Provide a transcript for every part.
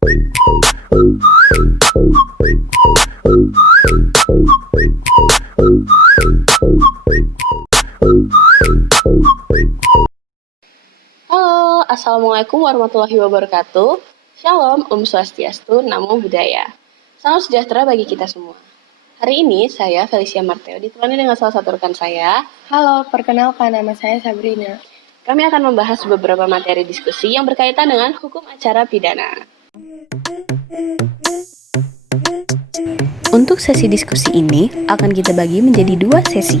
Halo, Assalamualaikum warahmatullahi wabarakatuh. Shalom, Om Swastiastu, Namo Buddhaya. Salam sejahtera bagi kita semua. Hari ini saya, Felicia Marteo, ditemani dengan salah satu rekan saya. Halo, perkenalkan nama saya Sabrina. Kami akan membahas beberapa materi diskusi yang berkaitan dengan hukum acara pidana. Untuk sesi diskusi ini akan kita bagi menjadi dua sesi.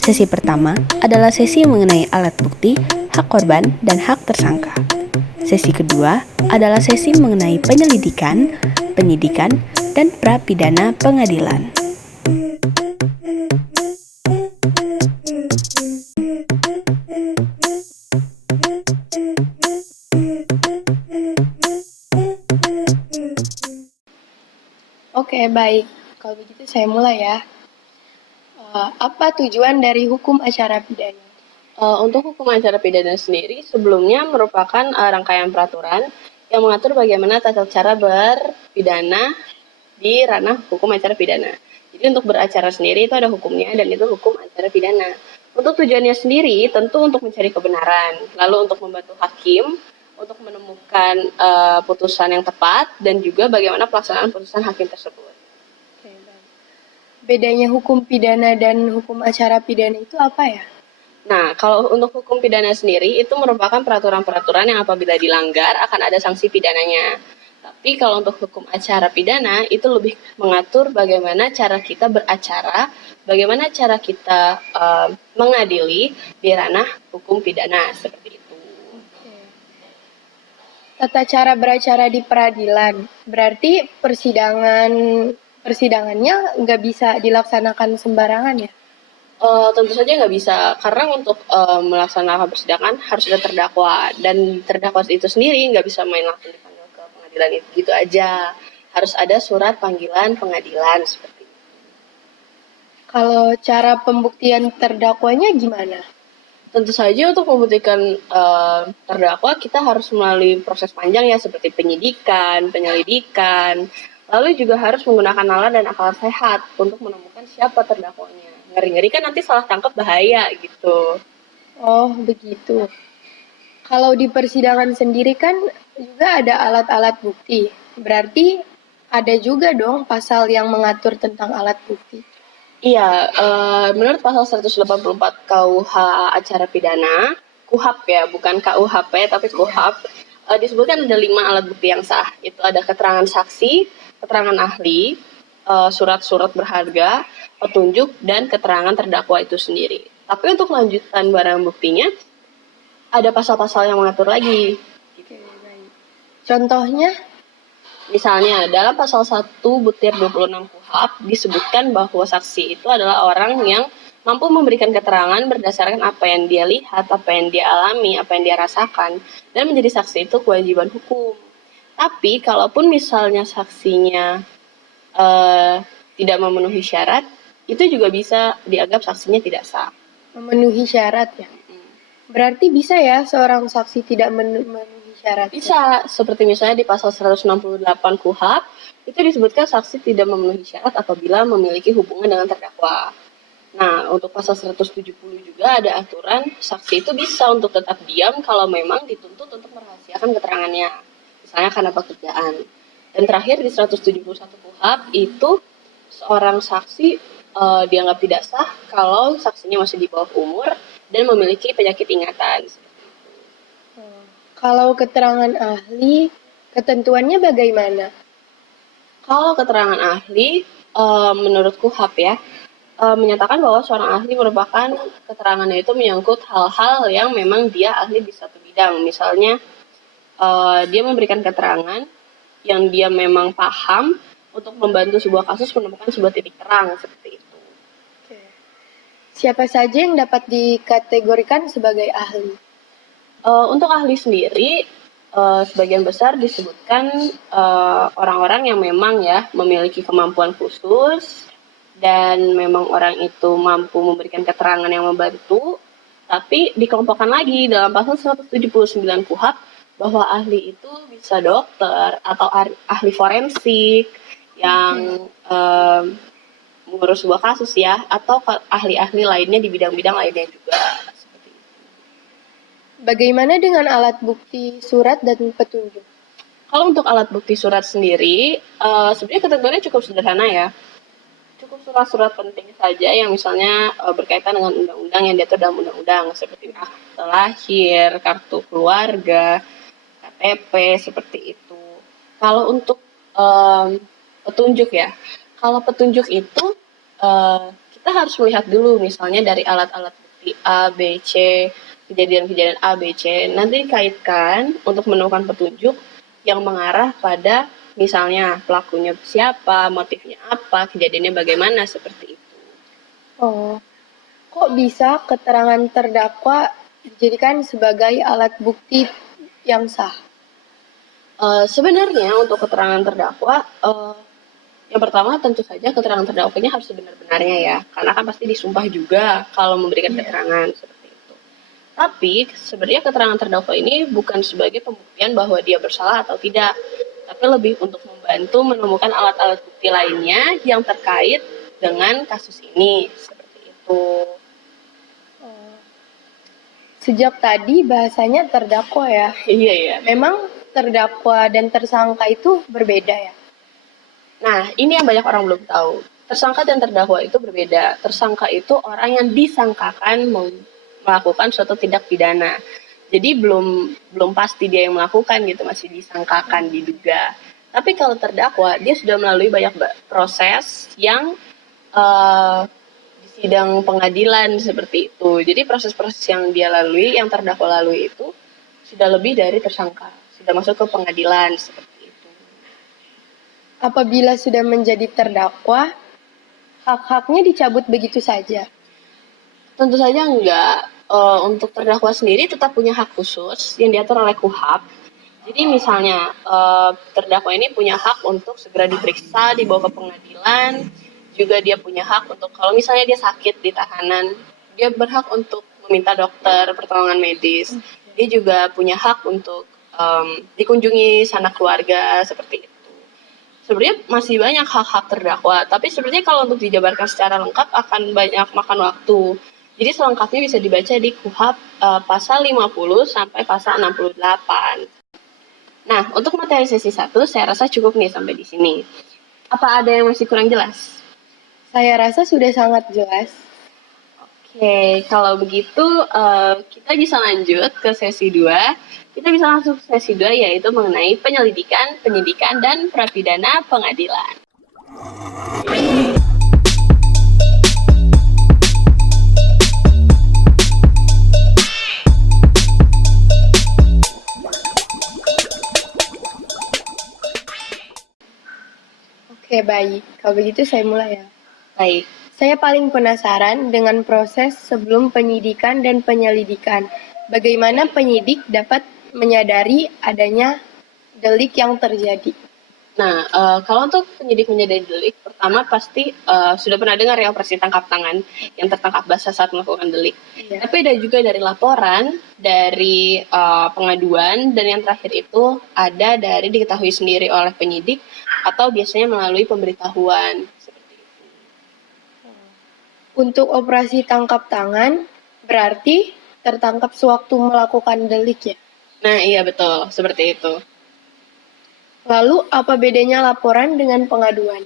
Sesi pertama adalah sesi mengenai alat bukti, hak korban, dan hak tersangka. Sesi kedua adalah sesi mengenai penyelidikan, penyidikan, dan pra-pidana pengadilan. Oke, baik. Kalau begitu saya mulai ya. Apa tujuan dari hukum acara pidana? Untuk hukum acara pidana sendiri sebelumnya merupakan rangkaian peraturan yang mengatur bagaimana tata cara berpidana di ranah hukum acara pidana. Jadi untuk beracara sendiri itu ada hukumnya dan itu hukum acara pidana. Untuk tujuannya sendiri tentu untuk mencari kebenaran, lalu untuk membantu hakim untuk menemukan putusan yang tepat dan juga bagaimana pelaksanaan putusan hakim tersebut. Oke, baik. Bedanya hukum pidana dan hukum acara pidana itu apa ya? Nah, kalau untuk hukum pidana sendiri itu merupakan peraturan-peraturan yang apabila dilanggar akan ada sanksi pidananya. Tapi kalau untuk hukum acara pidana itu lebih mengatur bagaimana cara kita beracara, bagaimana cara kita mengadili di ranah hukum pidana seperti itu. Oke. Tata cara beracara di peradilan, berarti persidangannya nggak bisa dilaksanakan sembarangan ya? Tentu saja nggak bisa, karena untuk melaksanakan persidangan harus ada terdakwa, dan terdakwa itu sendiri nggak bisa main langsung dipanggil ke pengadilan itu gitu aja. Harus ada surat panggilan pengadilan seperti itu. Kalau cara pembuktian terdakwanya gimana? Tentu saja untuk membuktikan terdakwa kita harus melalui proses panjang ya, seperti penyidikan, penyelidikan, lalu juga harus menggunakan nalar dan akal sehat untuk menemukan siapa terdakwanya. Ngeri-ngeri kan nanti salah tangkap bahaya gitu. Oh, begitu. Kalau di persidangan sendiri kan juga ada alat-alat bukti. Berarti ada juga dong pasal yang mengatur tentang alat bukti. Iya, menurut pasal 184 KUH acara pidana, KUHAP ya, bukan KUHP tapi KUHAP, disebutkan ada 5 alat bukti yang sah. Itu ada keterangan saksi, keterangan ahli, surat-surat berharga, petunjuk, dan keterangan terdakwa itu sendiri. Tapi untuk lanjutan barang buktinya, ada pasal-pasal yang mengatur lagi. Oke, baik. Contohnya, Misalnya, dalam pasal 1 butir 26 KUHAP disebutkan bahwa saksi itu adalah orang yang mampu memberikan keterangan berdasarkan apa yang dia lihat, apa yang dia alami, apa yang dia rasakan, dan menjadi saksi itu kewajiban hukum. Tapi, kalaupun misalnya saksinya tidak memenuhi syarat, itu juga bisa dianggap saksinya tidak sah. memenuhi syarat ya. Berarti bisa ya seorang saksi tidak memenuhi syarat? Bisa, seperti misalnya di pasal 168 KUHAP, itu disebutkan saksi tidak memenuhi syarat apabila memiliki hubungan dengan terdakwa. Nah, untuk pasal 170 juga ada aturan saksi itu bisa untuk tetap diam kalau memang dituntut untuk merahasiakan keterangannya, misalnya karena pekerjaan. Dan terakhir di 171 KUHAP itu seorang saksi dianggap tidak sah kalau saksinya masih di bawah umur dan memiliki penyakit ingatan. Kalau keterangan ahli, ketentuannya bagaimana? Kalau keterangan ahli, menurut KUHAP ya, menyatakan bahwa seorang ahli merupakan keterangannya itu menyangkut hal-hal yang memang dia ahli di satu bidang. Misalnya, dia memberikan keterangan yang dia memang paham untuk membantu sebuah kasus menemukan sebuah titik terang, seperti itu. Oke. Siapa saja yang dapat dikategorikan sebagai ahli? Untuk ahli sendiri, sebagian besar disebutkan orang-orang yang memang ya memiliki kemampuan khusus dan memang orang itu mampu memberikan keterangan yang membantu, tapi dikelompokkan lagi dalam pasal 179 KUHAP bahwa ahli itu bisa dokter atau ahli forensik yang mengurus sebuah kasus ya, atau ahli-ahli lainnya di bidang-bidang lainnya juga. Seperti itu. Bagaimana dengan alat bukti surat dan petunjuk? Kalau untuk alat bukti surat sendiri, sebenarnya ketentuannya cukup sederhana ya. Cukup surat-surat penting saja yang misalnya berkaitan dengan undang-undang yang diatur dalam undang-undang, seperti akte lahir, kartu keluarga, KTP, seperti itu. Kalau untuk petunjuk ya, kalau petunjuk itu kita harus melihat dulu misalnya dari alat-alat bukti A, B, C, kejadian-kejadian A, B, C, nanti dikaitkan untuk menemukan petunjuk yang mengarah pada misalnya pelakunya siapa, motifnya apa, kejadiannya bagaimana, seperti itu. Oh, kok bisa keterangan terdakwa dijadikan sebagai alat bukti yang sah? Sebenarnya untuk keterangan terdakwa, yang pertama tentu saja keterangan terdakwanya harus sebenar-benarnya ya, karena kan pasti disumpah juga kalau memberikan keterangan seperti itu. Tapi sebenarnya keterangan terdakwa ini bukan sebagai pembuktian bahwa dia bersalah atau tidak, tapi lebih untuk membantu menemukan alat-alat bukti lainnya yang terkait dengan kasus ini, seperti itu. Oh. Sejak tadi bahasanya terdakwa ya. Iya ya. Memang terdakwa dan tersangka itu berbeda ya? Nah, ini yang banyak orang belum tahu. Tersangka dan terdakwa itu berbeda. Tersangka itu orang yang disangkakan melakukan suatu tindak pidana. Jadi belum pasti dia yang melakukan gitu, masih disangkakan, diduga. Tapi kalau terdakwa, dia sudah melalui banyak proses yang di sidang pengadilan seperti itu. Jadi proses-proses yang dia lalui, yang terdakwa lalui itu sudah lebih dari tersangka, sudah masuk ke pengadilan seperti itu. Apabila sudah menjadi terdakwa, hak-haknya dicabut begitu saja? Tentu saja enggak. Untuk terdakwa sendiri tetap punya hak khusus yang diatur oleh KUHP. Jadi misalnya terdakwa ini punya hak untuk segera diperiksa, dibawa ke pengadilan. Juga dia punya hak untuk kalau misalnya dia sakit di tahanan, dia berhak untuk meminta dokter pertolongan medis. Dia juga punya hak untuk dikunjungi sanak keluarga seperti itu. Sebenarnya masih banyak hak-hak terdakwa, tapi sebenarnya kalau untuk dijabarkan secara lengkap akan banyak makan waktu. Jadi selengkapnya bisa dibaca di KUHP pasal 50 sampai pasal 68. Nah, untuk materi sesi 1 saya rasa cukup nih sampai di sini. Apa ada yang masih kurang jelas? Saya rasa sudah sangat jelas. Oke, kalau begitu kita bisa lanjut ke sesi 2. Kita bisa langsung ke sesi 2 yaitu mengenai penyelidikan, penyidikan, dan prapidana pengadilan. Oke, baik. Kalau begitu saya mulai ya. Baik. Saya paling penasaran dengan proses sebelum penyidikan dan penyelidikan. Bagaimana penyidik dapat menyadari adanya delik yang terjadi? Nah, kalau untuk penyidik menyadari delik, pertama pasti sudah pernah dengar ya operasi tangkap tangan yang tertangkap basah saat melakukan delik. Iya. Tapi ada juga dari laporan, dari pengaduan, dan yang terakhir itu ada dari diketahui sendiri oleh penyidik atau biasanya melalui pemberitahuan. Seperti itu. Untuk operasi tangkap tangan, berarti tertangkap sewaktu melakukan delik ya? Nah, iya betul, seperti itu. Lalu apa bedanya laporan dengan pengaduan?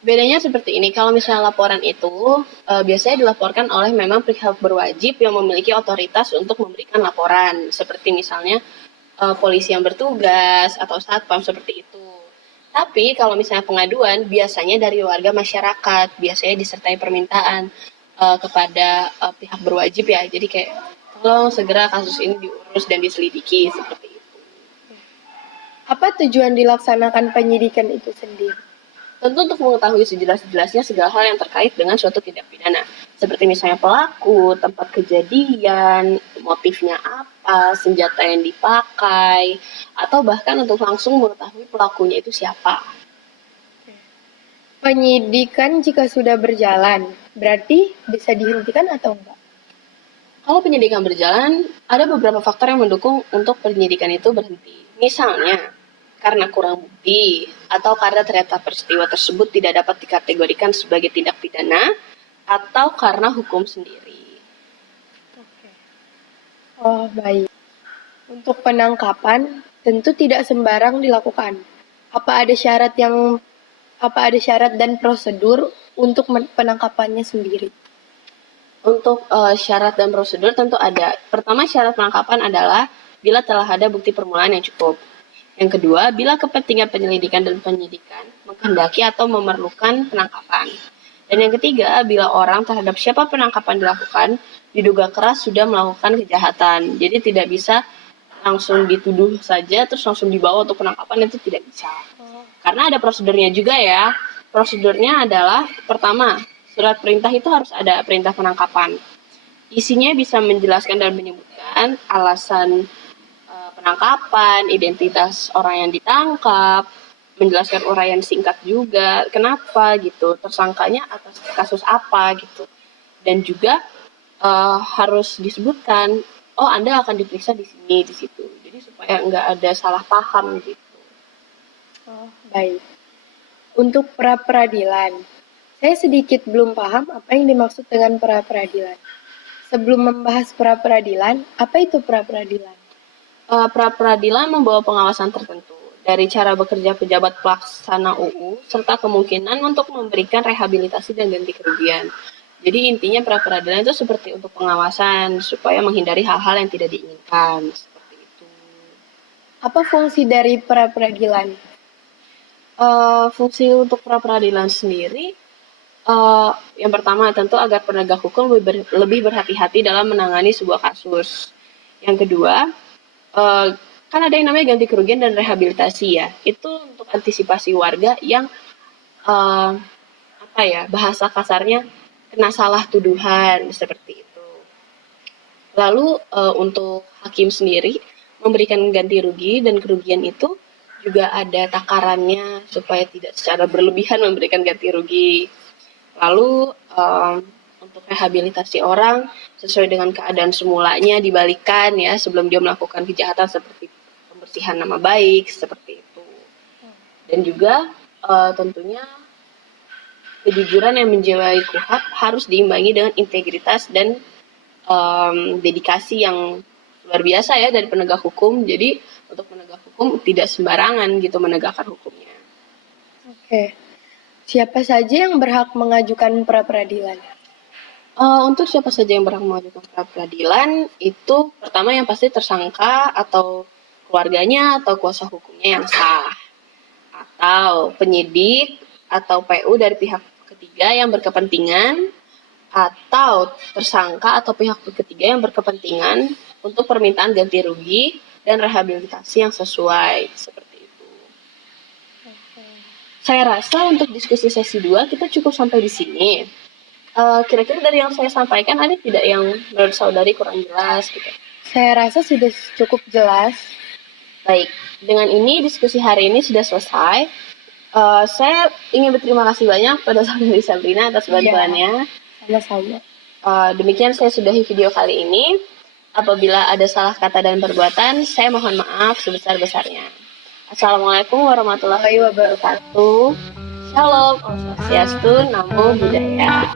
Bedanya seperti ini, kalau misalnya laporan itu biasanya dilaporkan oleh memang pihak berwajib yang memiliki otoritas untuk memberikan laporan, seperti misalnya polisi yang bertugas atau satpam seperti itu. Tapi kalau misalnya pengaduan, biasanya dari warga masyarakat, biasanya disertai permintaan kepada pihak berwajib ya, jadi kayak tolong segera kasus ini diurus dan diselidiki, seperti itu. Apa tujuan dilaksanakan penyidikan itu sendiri? Tentu untuk mengetahui sejelas-jelasnya segala hal yang terkait dengan suatu tindak pidana. Seperti misalnya pelaku, tempat kejadian, motifnya apa, senjata yang dipakai, atau bahkan untuk langsung mengetahui pelakunya itu siapa. Penyidikan jika sudah berjalan, berarti bisa dihentikan atau enggak? Kalau penyidikan berjalan, ada beberapa faktor yang mendukung untuk penyidikan itu berhenti. Misalnya, karena kurang bukti, atau karena ternyata peristiwa tersebut tidak dapat dikategorikan sebagai tindak pidana, atau karena hukum sendiri. Oke. Oh, baik. Untuk penangkapan tentu tidak sembarang dilakukan. Apa ada syarat dan prosedur untuk penangkapannya sendiri? Untuk syarat dan prosedur tentu ada. Pertama, syarat penangkapan adalah bila telah ada bukti permulaan yang cukup. Yang kedua, bila kepentingan penyelidikan dan penyidikan menghendaki atau memerlukan penangkapan. Dan yang ketiga, bila orang terhadap siapa penangkapan dilakukan, diduga keras sudah melakukan kejahatan. Jadi tidak bisa langsung dituduh saja terus langsung dibawa untuk penangkapan, itu tidak bisa. Karena ada prosedurnya juga ya. Prosedurnya adalah pertama, surat perintah itu harus ada perintah penangkapan. Isinya bisa menjelaskan dan menyebutkan alasan penangkapan, identitas orang yang ditangkap, menjelaskan uraian singkat juga, kenapa gitu, tersangkanya atas kasus apa gitu. Dan juga harus disebutkan, oh Anda akan diperiksa di sini, di situ. Jadi supaya nggak ada salah paham gitu. Oh, baik. Untuk pra-peradilan, saya sedikit belum paham apa yang dimaksud dengan pra-peradilan. Sebelum membahas pra-peradilan, apa itu pra-peradilan? Pra-peradilan membawa pengawasan tertentu dari cara bekerja pejabat pelaksana UU serta kemungkinan untuk memberikan rehabilitasi dan ganti kerugian. Jadi intinya pra-peradilan itu seperti untuk pengawasan supaya menghindari hal-hal yang tidak diinginkan, seperti itu. Apa fungsi dari pra-peradilan? Fungsi untuk pra-peradilan sendiri, yang pertama tentu agar penegak hukum lebih berhati-hati dalam menangani sebuah kasus. Yang kedua, kan ada yang namanya ganti kerugian dan rehabilitasi ya. Itu untuk antisipasi warga yang bahasa kasarnya kena salah tuduhan seperti itu. Lalu untuk hakim sendiri memberikan ganti rugi dan kerugian itu juga ada takarannya supaya tidak secara berlebihan memberikan ganti rugi. Lalu untuk rehabilitasi orang sesuai dengan keadaan semulanya dibalikan ya sebelum dia melakukan kejahatan seperti pembersihan nama baik seperti itu. Dan juga tentunya kejujuran yang menjiwai KUHP harus diimbangi dengan integritas dan dedikasi yang luar biasa ya dari penegak hukum. Jadi untuk penegak hukum tidak sembarangan gitu menegakkan hukumnya. Oke. Siapa saja yang berhak mengajukan pra-peradilan? Untuk siapa saja yang berhak mengajukan pra-peradilan itu pertama yang pasti tersangka atau keluarganya atau kuasa hukumnya yang sah, atau penyidik atau PU dari pihak ketiga yang berkepentingan, atau tersangka atau pihak ketiga yang berkepentingan untuk permintaan ganti rugi dan rehabilitasi yang sesuai seperti itu. Saya rasa untuk diskusi sesi 2 kita cukup sampai di sini. Kira-kira dari yang saya sampaikan ada tidak yang menurut saudari kurang jelas gitu? Saya rasa sudah cukup jelas. Baik, dengan ini diskusi hari ini sudah selesai. Saya ingin berterima kasih banyak pada saudari Sabrina atas bantuannya. Sama-sama. Demikian saya sudahi video kali ini. Apabila ada salah kata dan perbuatan, saya mohon maaf sebesar-besarnya. Assalamualaikum warahmatullahi wabarakatuh. Shalom, Om Swastiastu, Namo Buddhaya.